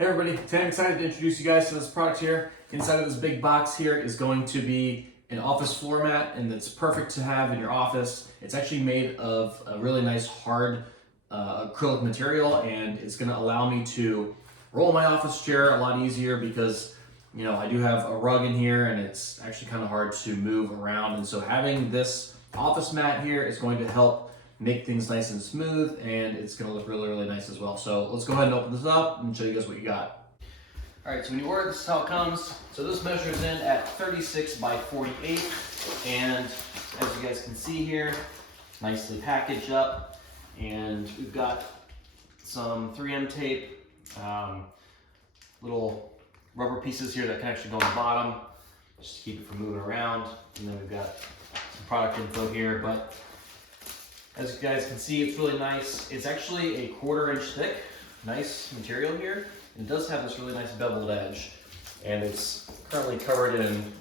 Hey everybody, today I'm excited to introduce you guys to this product here. Inside of this big box here is going to be an office floor mat, and it's perfect to have in your office. It's actually made of a really nice hard acrylic material, and it's going to allow me to roll my office chair a lot easier because I do have a rug in here and it's actually kind of hard to move around, and so having this office mat here is going to help make things nice and smooth, and it's gonna look really, really nice as well. So let's go ahead and open this up and show you guys what you got. All right, so when you order, this is how it comes. So this measures in at 36 by 48, and as you guys can see here, nicely packaged up, and we've got some 3M tape, little rubber pieces here that can actually go on the bottom, just to keep it from moving around, and then we've got some product info here, but as you guys can see, it's really nice. It's actually a 1/4 inch thick, nice material here. It does have this really nice beveled edge, and it's currently covered in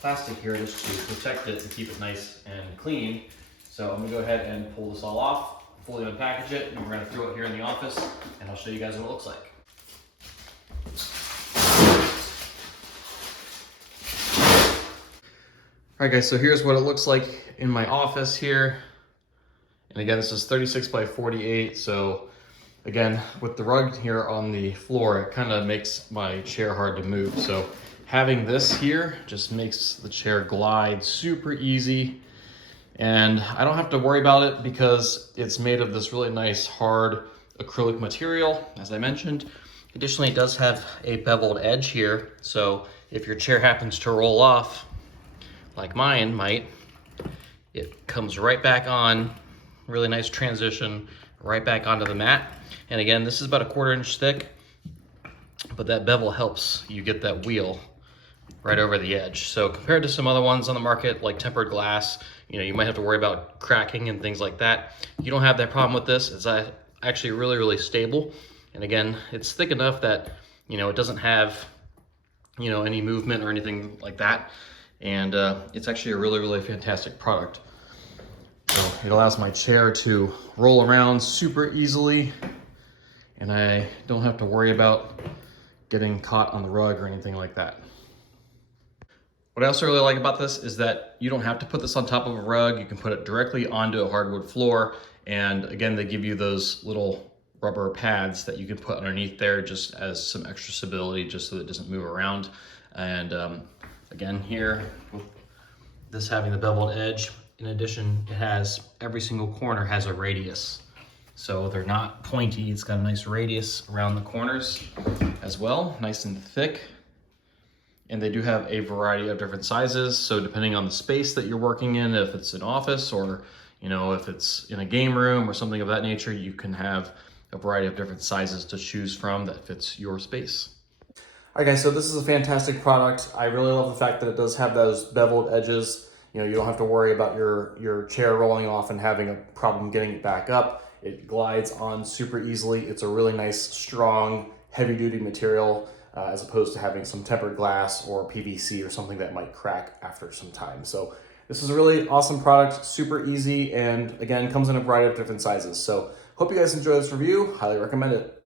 plastic here just to protect it and keep it nice and clean. So I'm gonna go ahead and pull this all off, fully unpackage it, and we're gonna throw it here in the office, and I'll show you guys what it looks like. All right guys, so here's what it looks like in my office here. And again, this is 36 by 48. So again, with the rug here on the floor, it kind of makes my chair hard to move. So having this here just makes the chair glide super easy. And I don't have to worry about it because it's made of this really nice hard acrylic material, as I mentioned. Additionally, it does have a beveled edge here. So if your chair happens to roll off, like mine might, it comes right back on. Really nice transition right back onto the mat. And again, this is about a 1/4 inch thick, but that bevel helps you get that wheel right over the edge. So compared to some other ones on the market, like tempered glass, you might have to worry about cracking and things like that. You don't have that problem with this. It's actually really, really stable. And again, it's thick enough that, it doesn't have, any movement or anything like that. And it's actually a really, really fantastic product. So it allows my chair to roll around super easily, and I don't have to worry about getting caught on the rug or anything like that. What I also really like about this is that you don't have to put this on top of a rug. You can put it directly onto a hardwood floor. And again, they give you those little rubber pads that you can put underneath there just as some extra stability, just so that it doesn't move around. And again, here, with this having the beveled edge, in addition, it has every single corner has a radius. So they're not pointy, it's got a nice radius around the corners as well, nice and thick. And they do have a variety of different sizes. So depending on the space that you're working in, if it's an office or, if it's in a game room or something of that nature, you can have a variety of different sizes to choose from that fits your space. All right guys, so this is a fantastic product. I really love the fact that it does have those beveled edges. You don't have to worry about your chair rolling off and having a problem getting it back up. It glides on super easily. It's a really nice, strong, heavy-duty material as opposed to having some tempered glass or PVC or something that might crack after some time. So this is a really awesome product, super easy, and again, comes in a variety of different sizes. So hope you guys enjoy this review. Highly recommend it.